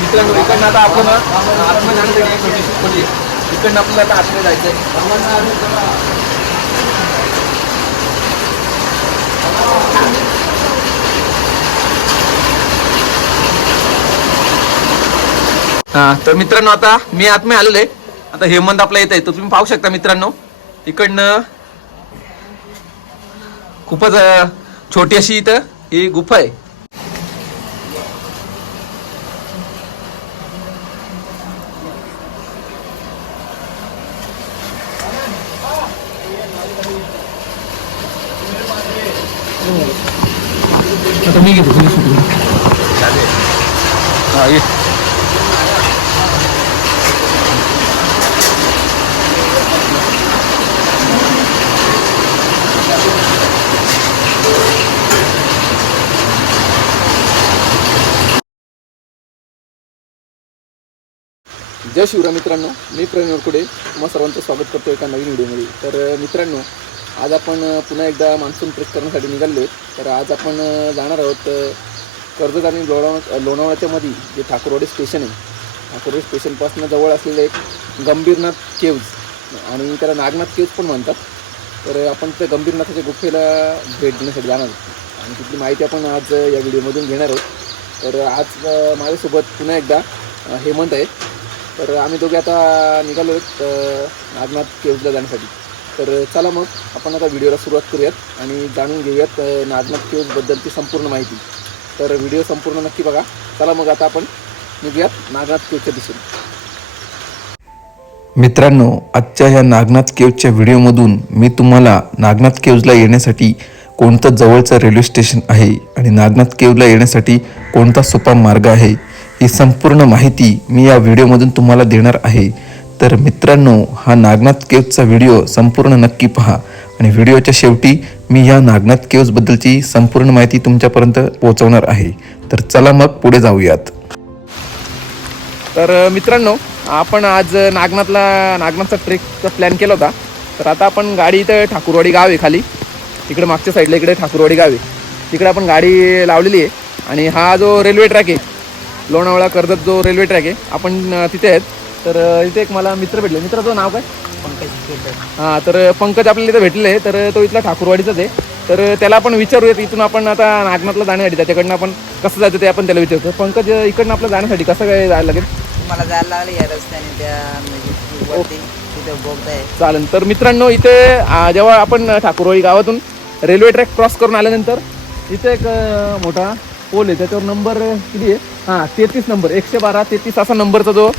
मित्रांनो इकडनं आता आपण आतमध्ये जाण्यासाठी एक छोटीशी खोली इकडनं आपल्याला आता आतमध्ये जायचं आहे हा तर मित्रांनो आता मी आतमध्ये आलेलो आहे. आता हेमंत आपला येत आहे. तर तुम्ही पाहू शकता मित्रांनो इकडनं खूपच छोटी अशी इथं ही गुफा आहे. आता मी घेतो तुम्ही सुटून हा ये जय शिवराय मित्रांनो मी प्रवीण वरकुडे तुम्हा सर्वांचं स्वागत करतो एका नवीन व्हिडिओमध्ये तर अं, मित्रांनो आज आपण पुन्हा एकदा मान्सून ट्रेक करण्यासाठी निघालो आहे. तर आज आपण जाणार आहोत कर्जत आणि लोणावळा लोणावळ्याच्या मध्ये जे ठाकूरवाडी स्टेशन आहे. ठाकूरवाडी स्टेशनपासून जवळ असलेलं एक गंभीरनाथ केव्ज आणि त्याला नागनाथ केव्ज पण म्हणतात. तर आपण त्या गंभीरनाथाच्या गुफेला भेट देण्यासाठी जाणार आहोत. आणि तिथली माहिती आपण आज या व्हिडिओमधून घेणार आहोत. तर आज माझ्यासोबत पुन्हा एकदा हेमंत आहे तर आम्ही दोघे आता निघालो आहेत नागनाथ केव्जला जाण्यासाठी. तर चला मग आपण आता व्हिडिओला सुरुवात करूयात आणि जाणून घेऊयात नागनाथ केव्जबद्दलची संपूर्ण माहिती. तर व्हिडिओ संपूर्ण नक्की बघा. चला मग आता आपण निघूयात नागनाथ केवच्या दिसून मित्रांनो आजच्या ह्या नागनाथ केवच्या व्हिडिओमधून मी तुम्हाला नागनाथ केवजला येण्यासाठी कोणतं जवळचं रेल्वे स्टेशन आहे आणि नागनाथ केवला येण्यासाठी कोणता सोपा मार्ग आहे ही संपूर्ण माहिती मी या व्हिडिओमधून तुम्हाला देणार आहे. तर मित्रांनो हा नागनाथ केव्जचा व्हिडिओ संपूर्ण नक्की पहा. आणि व्हिडिओच्या शेवटी मी या नागनाथ केव्जबद्दलची संपूर्ण माहिती तुमच्यापर्यंत पोहोचवणार आहे. तर चला मग पुढे जाऊयात. तर मित्रांनो आपण आज नागनाथला नागनाथचा ट्रेकचा प्लॅन केला होता. तर आता आपण गाडी इथं ठाकूरवाडी गाव आहे खाली. इकडे मागच्या साईडला इकडे ठाकूरवाडी गाव आहे. तिकडे आपण गाडी लावलेली आहे. आणि हा जो रेल्वे ट्रॅक आहे लोणावळा कर्जत जो रेल्वे ट्रॅक आहे आपण तिथे आहेत. तर इथे एक मला मित्र भेटले. मित्राचं नाव काय? हां तर पंकज आपल्याला इथं भेटलेलं आहे तर तो इथला ठाकूरवाडीचाच आहे. तर त्याला आपण विचारूयात इथून आपण आता नागनाथला जाण्यासाठी त्याच्याकडनं आपण कसं जायचं ते आपण त्याला विचारतो. पंकज इकडनं आपलं जाण्यासाठी कसं काय जायला लागेल? मला जायला लागलं या रस्त्याने त्या म्हणजे वरती. तिथे बोगदा आहे. चालेल. तर मित्रांनो इथे आ, जेव्हा आपण ठाकूरवाडी गावातून रेल्वे ट्रॅक क्रॉस करून आल्यानंतर इथे एक अ, मोठा पोल आहे. त्याच्यावर नंबर किती आहे? हां तेहतीस नंबर. एकशे बारा तेहतीस असा नंबरचा जो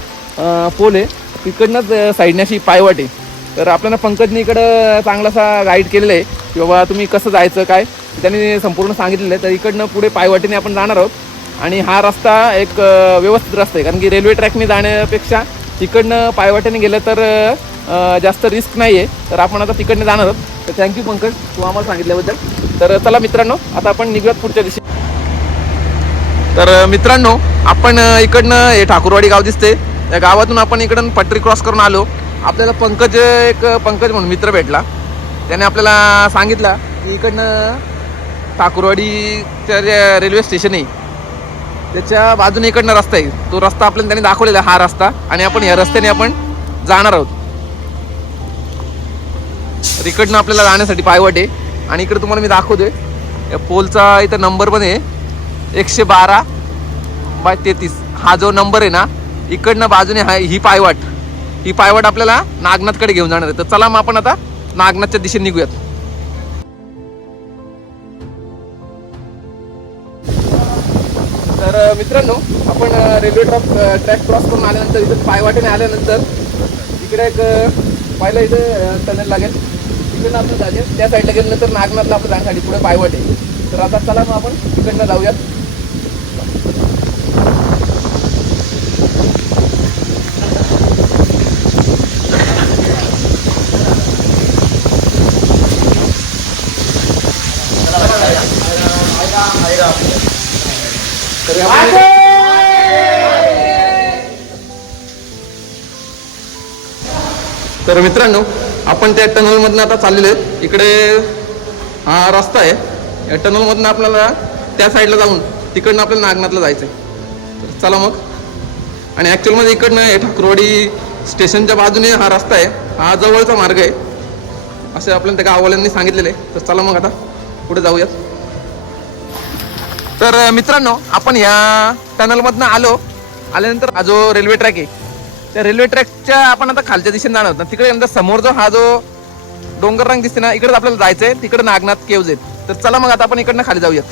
पोल आहे. तिकडनंच साईडने अशी पायवाट आहे. तर आपल्याला पंकजने इकडं चांगलासा गाईड केलेलं आहे की बाबा तुम्ही कसं जायचं काय? त्यांनी संपूर्ण सांगितलेलं आहे. तर इकडनं पुढे पायवाटीने आपण जाणार आहोत. आणि हा रस्ता एक व्यवस्थित रस्ता आहे. कारण की रेल्वे ट्रॅकने जाण्यापेक्षा तिकडनं पायवाट्याने गेलं तर जास्त रिस्क नाही आहे तर आपण आता तिकडनं जाणार आहोत. तर थँक्यू पंकज तू आम्हाला सांगितल्याबद्दल. तर चला मित्रांनो आता आपण निघूयात पुढच्या दिवशी. तर मित्रांनो आपण इकडनं हे ठाकूरवाडी गाव दिसते त्या गावातून आपण इकडून पटरी क्रॉस करून आलो. आपल्याला पंकज एक पंकज म्हणून मित्र भेटला. त्याने आपल्याला सांगितला की इकडनं ठाकूरवाडीच्या जे रेल्वे स्टेशन आहे. त्याच्या बाजूने इकडनं रस्ता आहे. तो रस्ता आपल्याला त्यांनी दाखवलेला हा रस्ता. आणि आपण या रस्त्याने आपण जाणार आहोत. तर इकडनं आपल्याला जाण्यासाठी पायवाट आहे. आणि इकडे तुम्हाला मी दाखवतोय. या पोलचा इथं नंबर पण आहे. एकशे बारा बाय तेहतीस. हा जो नंबर आहे ना इकडनं बाजूने हा ही पायवाट. ही पायवाट आपल्याला नागनाथकडे घेऊन जाणार आहे. तर चला मग आपण आता नागनाथच्या दिशेने निघूयात. तर मित्रांनो आपण रेल्वे ट्रॉप ट्रॅक क्रॉस करून आल्यानंतर इथं पायवाटेने आल्यानंतर इकडे एक पाहिलं पहिलं इथं टनल लागेल. तिकडनं आपलं जायचं. त्या साईडला गेल्यानंतर नागनाथला आपलं जाण्यासाठी पुढे पायवाट आहे. तर आता चला मग आपण तिकडनं जाऊयात. तर तर मित्रांनो आपण त्या टनलमधनं आता चाललेलो आहेत. इकडे हा रस्ता आहे. या टनलमधनं आपल्याला त्या साईडला जाऊन तिकडनं आपल्याला नागनाथला जायचं आहे तर चला मग. आणि ॲक्च्युअलमध्ये इकडनं हे ठाकरवाडी स्टेशनच्या बाजूने हा रस्ता आहे. हा जवळचा मार्ग आहे. असे आपल्याला त्या गाववाल्यांनी सांगितलेले आहे. तर चला मग आता पुढे जाऊयात. तर मित्रांनो आपण या टनलमधनं आलो. आल्यानंतर हा जो रेल्वे ट्रॅक आहे त्या रेल्वे ट्रॅकच्या आपण आता खालच्या दिशेने जाणार आहोत. तिकडे नंतर समोर जो हा जो डोंगर रंग दिसते ना इकडे आपल्याला जायचं आहे तिकडे नागनाथ केव्ज आहेत. तर चला मग आता आपण इकडनं खाली जाऊयात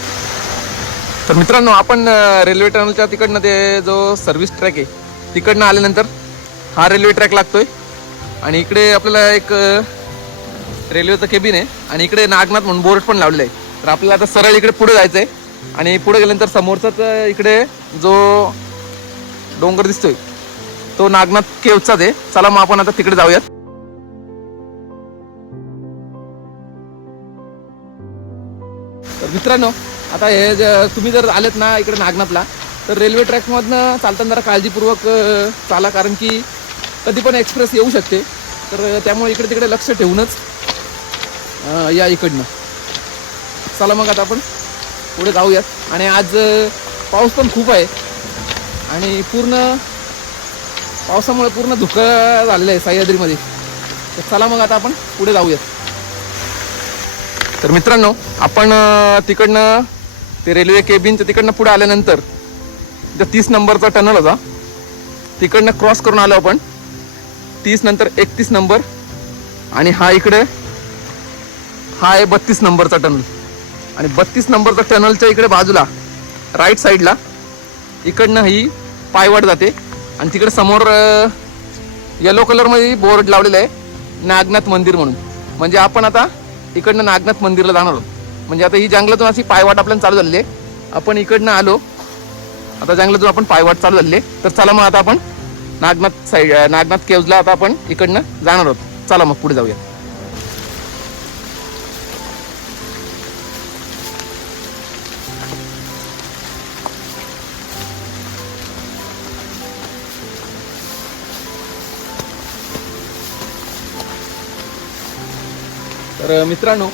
तर मित्रांनो आपण रेल्वे टनलच्या तिकडनं ते जो सर्व्हिस ट्रॅक आहे तिकडनं आल्यानंतर हा रेल्वे ट्रॅक लागतोय. आणि इकडे आपल्याला एक रेल्वेचं केबिन आहे. आणि इकडे नागनाथ म्हणून बोर्ड पण लावलेलं आहे. तर आपल्याला आता सरळ इकडे पुढे जायचं आहे आणि पुढे गेल्यानंतर समोरचाच इकडे जो डोंगर दिसतोय तो नागनाथ केवचाच आहे. चला मग आपण आता तिकडे जाऊयात. तर मित्रांनो आता हे तुम्ही जर आलेत ना इकडे नागनाथला तर रेल्वे ट्रॅकमधनं चालताना जरा काळजीपूर्वक चाला. कारण की कधी पण एक्सप्रेस येऊ शकते. तर त्यामुळे इकडे तिकडे लक्ष ठेवूनच या इकडनं. चला मग आता आपण पुढे जाऊयात. आणि आज पाऊस पण खूप आहे. आणि पूर्ण पावसामुळे पूर्ण धुकं झालेलं आहे सह्याद्रीमध्ये. तर चला मग आता आपण पुढे जाऊयात. तर मित्रांनो आपण तिकडनं ते रेल्वे केबिनचं तिकडनं पुढे आल्यानंतर त्या तीस नंबरचा टनल होता. तिकडनं क्रॉस करून आलो आपण. तीस नंतर एकतीस नंबर. आणि हा इकडे हा आहे बत्तीस नंबरचा टनल. आणि बत्तीस नंबरचा टनलच्या इकडे बाजूला राईट साईडला इकडनं ही पायवाट जाते. आणि तिकडे समोर येलो कलरमध्ये बोर्ड लावलेला आहे नागनाथ मंदिर म्हणून. म्हणजे आपण आता इकडनं नागनाथ मंदिरला जाणार आहोत. म्हणजे आता ही जंगलातून अशी पायवाट आपल्याला चालू झालेली आहे. आपण इकडनं आलो आता जंगलातून आपण पायवाट चालू झालेली आहे. तर चला मग आता आपण नागनाथ साईड नागनाथ केव्जला आता आपण इकडनं जाणार आहोत. चला मग पुढे जाऊया तर मित्रांनो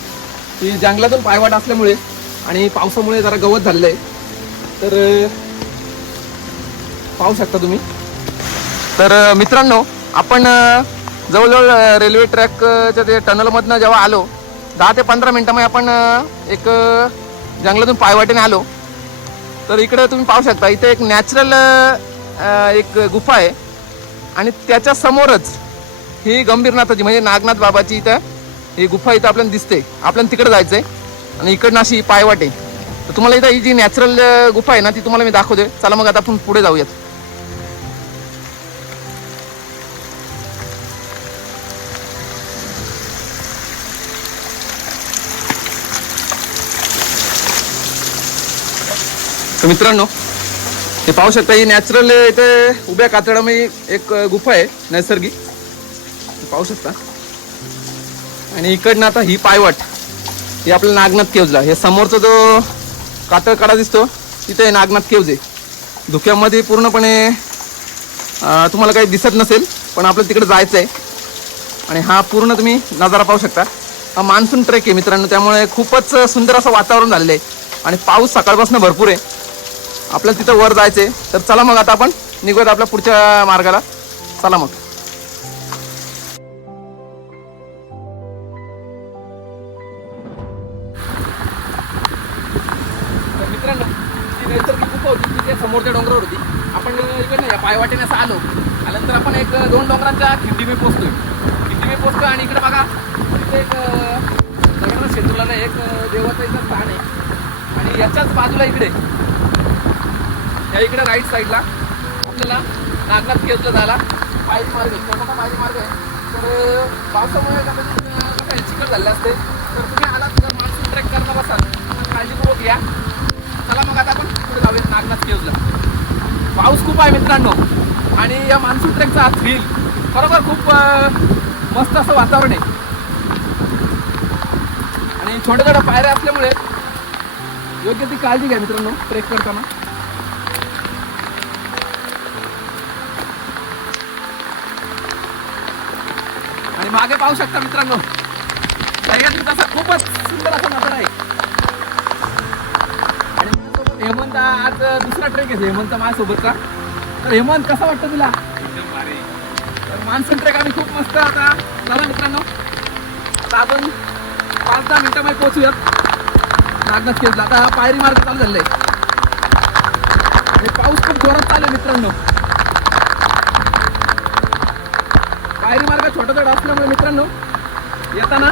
ही जंगलातून पायवाट असल्यामुळे आणि पावसामुळे जरा गवत झालेलं आहे तर पाहू शकता तुम्ही. तर मित्रांनो आपण जवळजवळ रेल्वे ट्रॅकच्या ते टनलमधनं जेव्हा आलो दहा ते पंधरा मिनिटामध्ये आपण एक जंगलातून पायवाटेने आलो. तर इकडे तुम्ही पाहू शकता इथे एक नॅचरल एक गुफा आहे. आणि त्याच्या समोरच ही गंभीरनाथाची म्हणजे नागनाथ बाबाची इथं ही गुफा इथं आपल्याला दिसते आपल्याला तिकडे जायचं आहे आणि इकडनं अशी पायवाटे पायवाट आहे. तर तुम्हाला इथं ही जी नॅचरल गुफा आहे ना ती तुम्हाला मी दाखवते चला मग आता आपण पुढे जाऊयात. तर मित्रांनो हे पाहू शकता ही नॅचरल इथे उभ्या कातळामध्ये एक गुफा आहे नैसर्गिक. पाहू शकता. आणि इकडनं आता ही पायवाट हे आपलं नागनाथ केवजला हे समोरचा जो कातळ काढा दिसतो तिथे नागनाथ केवज. आहे धुक्यामध्ये पूर्णपणे तुम्हाला काही दिसत नसेल पण आपल्याला तिकडे जायचं आहे आणि हा पूर्ण तुम्ही नजारा पाहू शकता. हा मान्सून ट्रेक आहे मित्रांनो त्यामुळे खूपच सुंदर असं वातावरण झालेलं आहे. आणि पाऊस सकाळपासून भरपूर आहे. आपल्याला तिथं वर जायचं आहे तर चला मग आता आपण निघूयात आपल्या पुढच्या मार्गाला. चला मग. दोन डोंगरांच्या खिंडीमे पोचतोय. खिंडीमे पोचतोय आणि इकडे बघा तिथे एक जगन्नाथ शेतूला एक देवाचा इथं स्थान आहे. आणि याच्याच बाजूला इकडे या इकडे राईट साईडला आपल्याला नागनाथ केव्जला झाला. पायरी मार्ग आहे. मोठा पायरी मार्ग आहे. तर पावसामुळे म्हणजे, कदाचित चिकट चिखल झाले असते. तर तुम्ही आलात तर मान्सून ट्रेक करता बसाल. तर काळजीपूर्वक या. चला मग आता आपण पुढे जाऊया नागनाथ केव्जला पाऊस खूप आहे मित्रांनो. आणि या मान्सून ट्रेकचा हा थ्रिल खरोखर खूप मस्त असं वातावरण आहे. आणि छोट्या छोट्या पायऱ्या असल्यामुळे योग्य ती काळजी घ्या मित्रांनो ट्रेक करताना. आणि मागे पाहू शकता मित्रांनो सह्याद्रीचा असा खूपच सुंदर असा नजर आहे. आणि हेमंत आज दुसरा ट्रेक आहे हेमंत माझ्यासोबतचा. तर हेमंत कसा वाटतं तुला? तर मान्सून ट्रेक आम्ही खूप मस्त आता. चला मित्रांनो आता आपण पाच दहा मिनिटामध्ये पोहोचूयात. नागनाथ केसला आता हा पायरी मार्ग चालू झालेला आहे. आणि पाऊस खूप जोरात चालू आहे मित्रांनो. पायरी मार्ग छोटा छोटा असल्यामुळे मित्रांनो येताना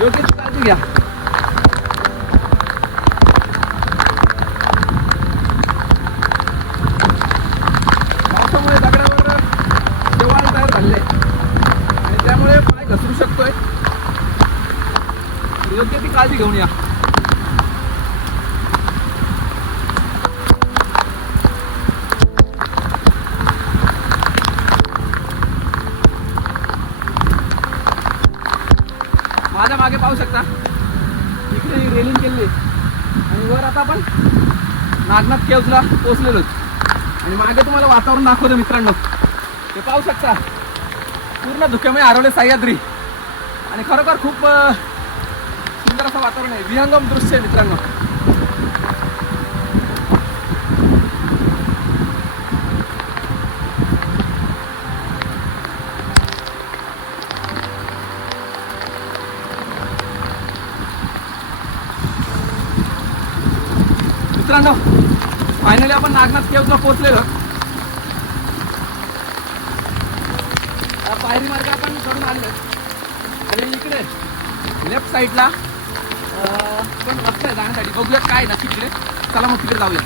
योग्य काळजी घ्या पावसामुळे दगडावर शेवाळ तयार झाले आणि त्यामुळे पाय घसरू शकतोय. योग्य ती काळजी घेऊन या. माझ्या मागे पाहू शकता. इकडे रेलिंग केली. आणि वर आता आपण नागनाथ केव्जला पोचलेलोच आणि मागे तुम्हाला वातावरण दाखवतो मित्रांनो. ते पाहू शकता. पूर्ण धुक्यामुळे हरवले सह्याद्री. आणि खरोखर खूप सुंदर असं वातावरण आहे. विहंगम दृश्य आहे मित्रांनो. मित्रांनो फायनली आपण नागनाथ केव्जला पोहोचलेलो हा पायरी मार्ग आपण करून आणलं आणि इकडे लेफ्ट साईडला पण रस्ता आहे जाण्यासाठी. बघूया काय ना तिकडे. चला मग तिकडे जाऊया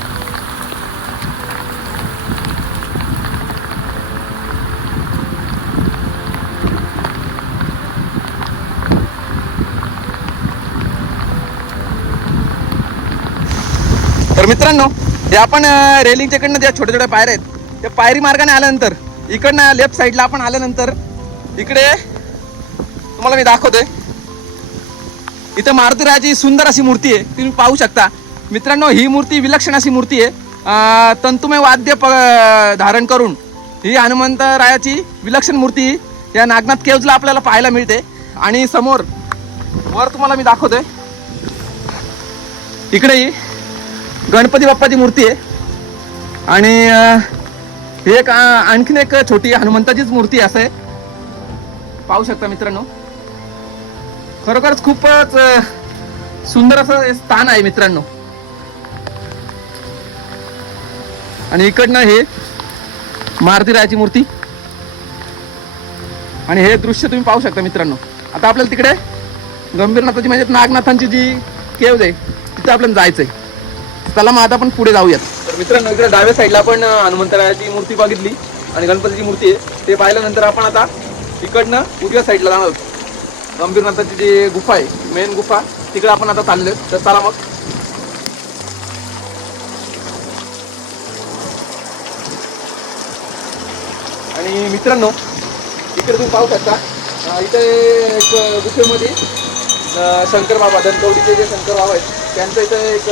तर मित्रांनो हे आपण रेलिंगच्याकडनं रेलिंगच्या ज्या छोट्या छोट्या पायऱ्या आहेत त्या पायरी मार्गाने आल्यानंतर इकडनं लेफ्ट साईडला आपण आल्यानंतर इकडे. तुम्हाला मी दाखवतोय. इथं मारुतीरायाची सुंदर अशी मूर्ती आहे. तुम्ही पाहू शकता. मित्रांनो ही मूर्ती विलक्षण अशी मूर्ती आहे. तंतुमय वाद्य प धारण करून ही हनुमंतरायाची विलक्षण मूर्ती या नागनाथ केव्जला आपल्याला पाहायला मिळते. आणि समोर वर तुम्हाला मी दाखवतोय. इकडे ही गणपती बाप्पाची मूर्ती आहे. आणि ही एक आणखीन एक छोटी हनुमंताचीच मूर्ती असं आहे. पाहू शकता मित्रांनो. खरोखरच खूपच सुंदर असं हे स्थान आहे मित्रांनो. आणि इकडनं हे मारुतीरायाची मूर्ती. आणि हे दृश्य तुम्ही पाहू शकता मित्रांनो. आता आपल्याला तिकडे गंभीरनाथाची म्हणजे नागनाथांची जी केव आहे तिथे आपल्याला जायचंय. चला मग आता आपण पुढे जाऊयात. तर मित्रांनो इकडे डाव्या साईडला आपण हनुमंतरायाची मूर्ती बघितली. आणि गणपतीची मूर्ती आहे. ते पाहिल्यानंतर आपण आता इकडनं उजव्या साईडला जाणार आहोत गंभीरनाथाची जी गुफा आहे मेन गुफा तिकडे आपण आता चाललोय. तर चला मग. आणि मित्रांनो इकडे तुम्ही पाहू शकता इथे एक गुफेमध्ये शंकर बाबा धनकवडीचे जे शंकर बाबा आहेत त्यांचं इथं एक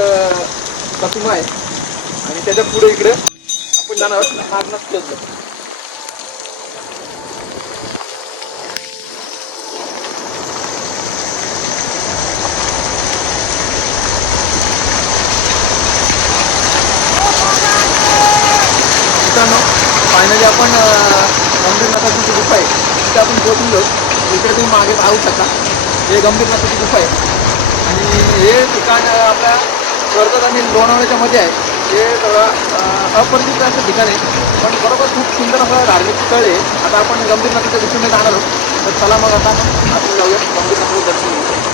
प्रतिमा आहे. आणि त्याच्या पुढे इकडे आपण जाणार आहोत. नागनाथ फायनली आपण गंभीरनाथाची जी गुफा आहे. तिथे आपण पोहोचलो इकडे तुम्ही मागे पाहू शकता. हे गंभीरनाथाची गुफा आहे. आणि हे ठिकाण आपल्या कर्जत आणि लोणावळ्याच्या मध्ये आहे. हे थोडं अपरिचित असं ठिकाण आहे. पण बरोबर खूप सुंदर असं धार्मिक स्थळ आहे. आता आपण गंभीरनाथाच्या गुफेमध्ये जाणार आहोत. तर चला मग आता आपण आपण जाऊया. गंभीरनाथाचं दर्शन घेऊ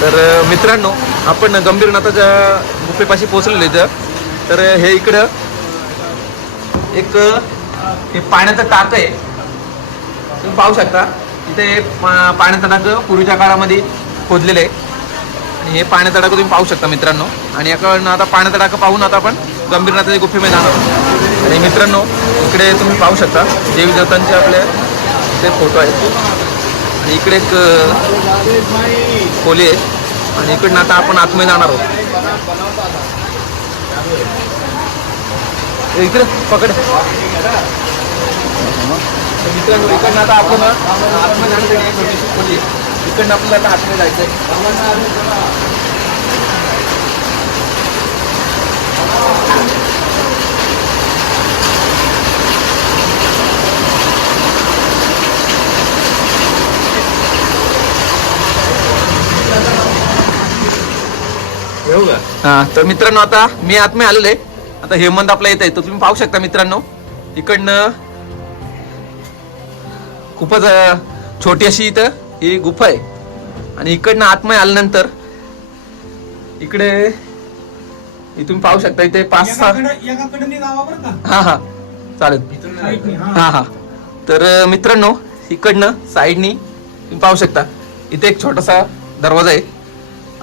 तर मित्रांनो आपण गंभीरनाथाच्या गुफेपाशी पोहोचलेलो इथं. तर हे इकडं एक हे पाण्याचं टाक आहे. तुम्ही पाहू शकता इथे पा- पाण्याचं टाक पूर्वीच्या काळामध्ये खोदलेलं आहे. आणि हे पाण्याचं टाकं तुम्ही पाहू शकता मित्रांनो. आणि याकडनं आता पाण्याचं टाकं पाहून आता आपण गंभीरनाथाच्या गुफेमध्ये जाणार आणि मित्रांनो इकडे तुम्ही पाहू शकता देवी देवतांचे आपले ते फोटो आहेत. इकडे एक खोली आहे. आणि इकडनं आता आपण आतमध्ये जाणार आहोत. इकडे पकड. मित्रांनो इकडनं आता आपण आतमध्ये जाण्यासाठी खोली इकडनं आपल्याला आता आतमध्ये जायचं आहे हा तर मित्रांनो आता मी आतमध्ये आलेलो आहे. आता हेमंत आपला येत आहे. तर तुम्ही पाहू शकता मित्रांनो इकडनं खूपच छोटी अशी इथं ही गुफा आहे. आणि इकडनं आतमध्ये आल्यानंतर इकडे इथून पाहू शकता इथे पाच सहा हा हा. चालेल. हा. हा. तर मित्रांनो इकडनं साईडनी तुम्ही पाहू शकता. इथे एक छोटासा दरवाजा आहे.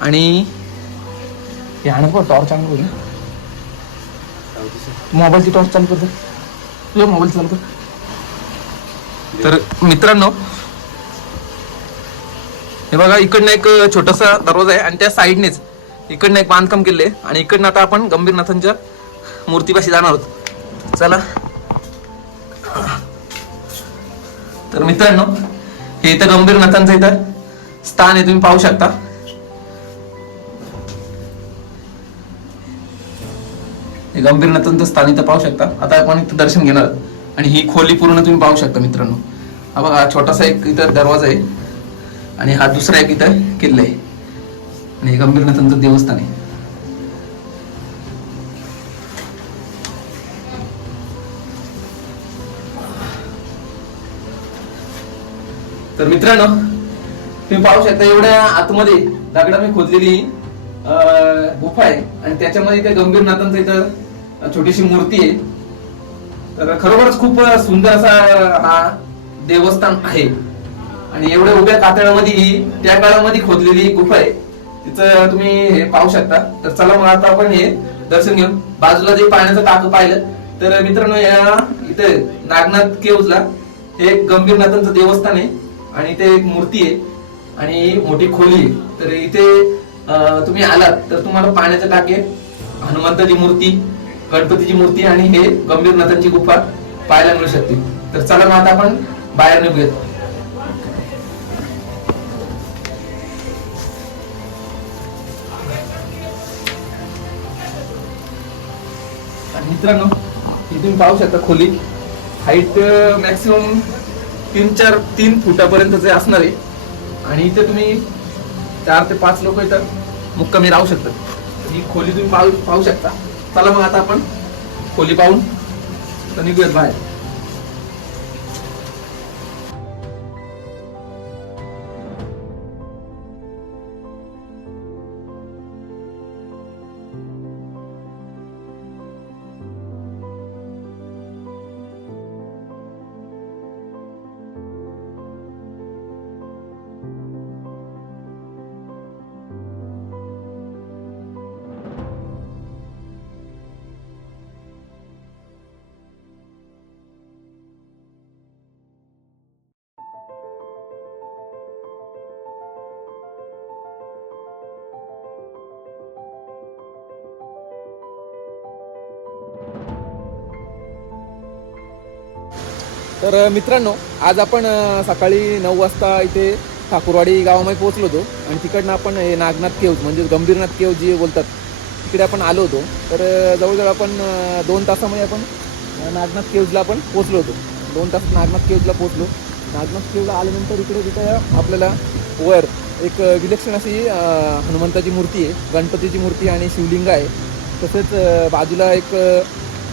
आणि हे आणू बघ टॉर्च आणू का? मोबाईलची टॉर्च चालू करतो तुझ्या मोबाईल चालू कर. तर मित्रांनो हे बघा इकडनं एक छोटासा दरवाजा आहे आणि त्या साईडनेच इकडनं एक बांधकाम केले आणि इकडनं आता आपण गंभीरनाथांच्या मूर्तीपाशी जाणार आहोत. चला. तर मित्रांनो हे इथं गंभीरनाथांचं इथं स्थान आहे तुम्ही पाहू शकता. गंभीर गंभीरनाथांचं स्थान इथं पाहू शकता. आता आपण इथं दर्शन घेणार आणि ही खोली पूर्ण तुम्ही पाहू शकता मित्रांनो. हा बघा हा छोटासा एक इथं दरवाजा आहे. आणि हा दुसरा एक इथं किल्ला आहे. आणि हे गंभीरनाथांचं देवस्थान आहे. तर मित्रांनो तुम्ही पाहू शकता एवढ्या आतमध्ये दगडाने खोदलेली अं, गुफा आहे. आणि त्याच्यामध्ये ते गंभीरनाथांचं इथं छोटीशी मूर्ती आहे. तर खरोखरच खूप सुंदर असा हा देवस्थान आहे. आणि एवढ्या उभ्या कातळामध्ये ही त्या काळामध्ये खोदलेली गुफा आहे. तिचं तुम्ही हे पाहू शकता. तर चला मग आता आपण हे दर्शन घेऊ बाजूला जे पाण्याचं टाकं पाहिलं तर मित्रांनो या इथे नागनाथ केवजला हे एक गंभीरनाथांचं देवस्थान आहे. आणि इथे एक मूर्ती आहे. आणि मोठी खोली आहे. तर इथे तुम्ही आलात तर तुम्हाला पाण्याचे टाके हनुमंताची मूर्ती गणपतीची मूर्ती आणि हे गंभीरनाथांची गुफा पाहायला मिळू शकते. तर चला मग आता आपण बाहेर निघूयात. आणि मित्रांनो ही तुम्ही पाहू शकता खोली. हाईट मॅक्सिमम तीन चार तीन फुटापर्यंतचे असणार आहे. आणि इथे तुम्ही चार ते पाच लोक इथं मुक्कामी राहू शकतात. ही खोली तुम्ही पाहू पाहू शकता. चला मग आता आपण खोली पाहून. तर निघूयात बाहेर. तर मित्रांनो आज आपण सकाळी नऊ वाजता इथे ठाकूरवाडी गावामध्ये पोहोचलो होतो आणि तिकडनं आपण हे नागनाथ केव म्हणजे गंभीरनाथ केव जे बोलतात तिकडे आपण आलो होतो. तर जवळजवळ आपण दोन तासामध्ये आपण नागनाथ केवजला आपण पोहोचलो होतो. दोन तास नागनाथ केवजला पोहोचलो. नागनाथ केवला आल्यानंतर इकडे तिथं आपल्याला वर एक विलक्षण अशी हनुमंताची मूर्ती आहे गणपतीची मूर्ती आणि शिवलिंग आहे. तसेच बाजूला एक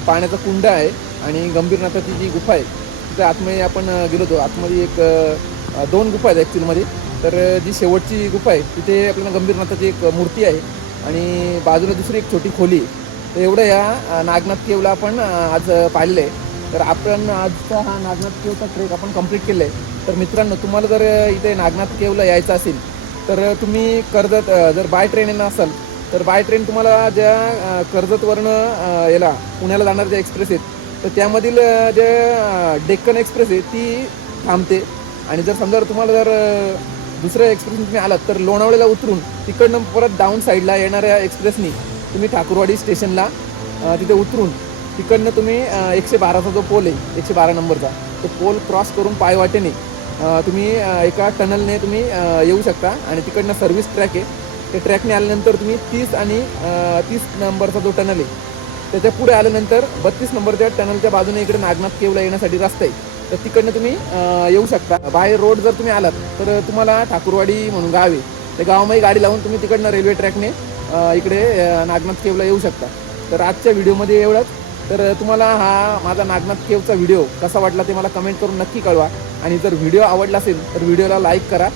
पाण्याचा कुंड आहे आणि गंभीरनाथाची जी गुफा आहे तिथं आतमध्ये आपण गेलो होतो. आतमध्ये एक दोन गुफा आहेत ॲक्च्युलमध्ये तर जी शेवटची गुफा आहे तिथे आपल्याला गंभीरनाथाची एक मूर्ती आहे. आणि बाजूला दुसरी एक छोटी खोली आहे. तर एवढं या नागनाथ केवला आपण आज पाहिलेलं आहे. तर आपण आजचा हा नागनाथ केवचा ट्रेक आपण कंप्लीट केला आहे. तर मित्रांनो तुम्हाला जर इथे नागनाथ केवला यायचं असेल तर तुम्ही कर्जत जर बाय ट्रेन येणं असाल तर बाय ट्रेन तुम्हाला ज्या कर्जतवरनं याला पुण्याला जाणाऱ्या ज्या एक्सप्रेस आहेत तर त्यामधील जे डेक्कन एक्सप्रेस आहे ती थांबते. आणि जर समजा तुम्हाला जर दुसऱ्या एक्सप्रेसने तुम्ही आलात तर लोणावळ्याला उतरून तिकडनं परत डाऊन साईडला येणाऱ्या एक्सप्रेसनी तुम्ही ठाकूरवाडी स्टेशनला तिथे उतरून तिकडनं तुम्ही एकशे बाराचा जो पोल आहे एकशे बारा नंबरचा तो पोल क्रॉस करून पायवाटेने तुम्ही एका टनलने तुम्ही येऊ शकता. आणि तिकडनं सर्व्हिस ट्रॅक आहे. त्या ट्रॅकने आल्यानंतर तुम्ही तीस आणि तीस नंबरचा जो टनल आहे त्याच्या पुढे आल्यानंतर बत्तीस नंबरच्या टनलच्या बाजूने इकडे नागनाथ केवला येण्यासाठी रस्ता आहे. तर तिकडनं तुम्ही येऊ शकता. बाहेर रोड जर तुम्ही आलात तर तुम्हाला ठाकूरवाडी म्हणून गाव आहे. त्या गावामध्ये गाडी लावून तुम्ही तिकडनं रेल्वे ट्रॅकने इकडे नागनाथ केवला येऊ शकता. तर आजच्या व्हिडिओमध्ये एवढंच. तर तुम्हाला हा माझा नागनाथ केवचा व्हिडिओ कसा वाटला ते मला कमेंट करून नक्की कळवा. आणि जर व्हिडिओ आवडला असेल तर व्हिडिओला लाईक करा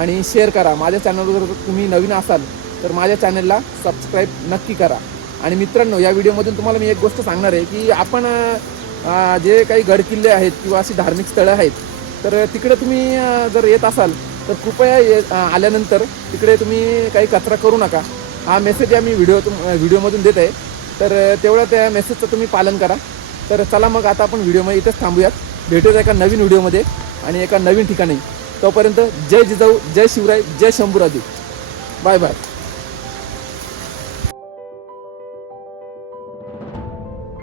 आणि शेअर करा. माझ्या चॅनलवर जर तुम्ही नवीन असाल तर माझ्या चॅनलला सबस्क्राईब नक्की करा. आणि मित्रांनो या व्हिडिओमधून तुम्हाला मी एक गोष्ट सांगणार आहे की आपण जे काही गडकिल्ले आहेत किंवा अशी धार्मिक स्थळं आहेत तर तिकडे तुम्ही जर येत असाल तर कृपया ये आल्यानंतर तिकडे तुम्ही काही कचरा करू नका. हा मेसेज या मी व्हिडिओ तुम व्हिडिओमधून देत आहे. तर तेवढ्या त्या मेसेजचं तुम्ही पालन करा. तर चला मग आता आपण व्हिडिओमध्ये इथंच थांबूयात. भेटूया एका नवीन व्हिडिओमध्ये आणि एका नवीन ठिकाणी. तोपर्यंत जय जिजाऊ जय शिवराय जय शंभूराजू. Bye bye.